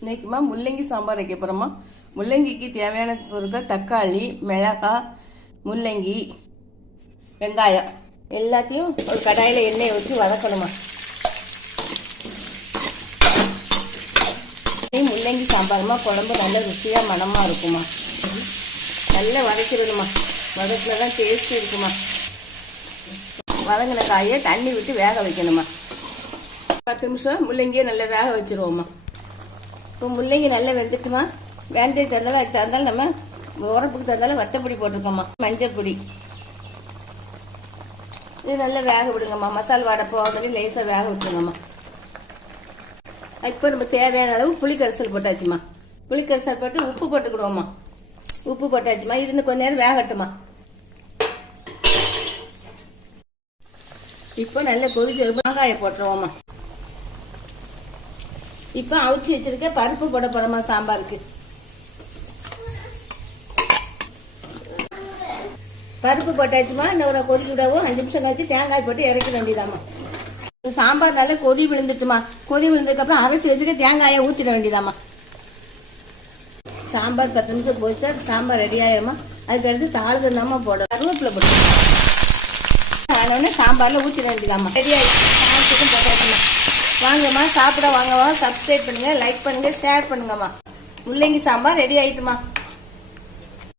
இன்னைக்குமா முள்ளங்கி சாம்பார் வைக்க போகிறோமா. முள்ளங்கிக்கு தேவையான பொருட்கள் தக்காளி, மிளகாய், முள்ளங்கி, வெங்காயம் எல்லாத்தையும் ஒரு கடாயில் எண்ணெயை ஊற்றி வதக்கணுமா. முள்ளங்கி சாம்பாருமா குழம்பு நல்ல ருசியாக மணமாக இருக்குமா. நல்லா வதக்கிடணுமா. வதக்கில தான் டேஸ்ட் இருக்குமா. வதங்கின காயை தண்ணி விட்டு வேக வைக்கணுமா. 10 நிமிஷம் முள்ளங்கியை நல்லா வேக வச்சுருவோம்மா. இப்போ முள்ளங்கி நல்லா வெந்துட்டுமா. வேந்தயத்து தந்தாலும் அதுக்கு தந்தாலும் நம்ம உரப்புக்கு தந்தாலும் வத்தப்பொடி போட்டிருக்கோம்மா. மஞ்சள் பொடி இது நல்லா வேக விடுங்கம்மா. மசால் வாடை போகிறதுலையும் லேசாக வேக விட்டுருங்கம்மா. இப்போ நம்ம தேவையான அளவு புளிக்கரைசல் போட்டாச்சுமா. புளிக்கரைசல் போட்டு உப்பு போட்டுக்கிடுவோம்மா. உப்பு போட்டாச்சுமா. இது இன்னும் கொஞ்ச நேரம் வேகட்டுமா. இப்போ நல்ல கொதிச்சு வெங்காய போட்டுருவோம்மா. இப்போ அவிச்சு வச்சிருக்க பருப்பு போட போறோமா சாம்பாருக்கு. பருப்பு போட்டாச்சுமா. இன்னும் ஒரு கொதிக்க விடவும் 5 நிமிஷம் கழிச்சு தேங்காய் போட்டு இறக்க வேண்டியதாமா. சாம்பார் நல்லா கொதி விழுந்துட்டுமா. கொதி விழுந்ததுக்கு அப்புறம் அரைச்சி வச்சுக்க தேங்காயை ஊற்றிட வேண்டியதாமா. சாம்பார் 10 நிமிஷம் போச்சா சாம்பார் ரெடி ஆயிருமா. அதுக்கடுத்து தாளிதம் தாமா போடும். கருவேப்பிலை போட்டு சாம்பார்ல ஊற்றிட வேண்டியதாமா. ரெடி ஆயிடுச்சு. போட்டாச்சுமா. வாங்கம்மா சாப்பிட வாங்கம்மா. சப்ஸ்கிரைப் பண்ணுங்க, லைக் பண்ணுங்க, ஷேர் பண்ணுங்கம்மா. முள்ளங்கி சாம்பார் ரெடி ஆயிட்டுமா.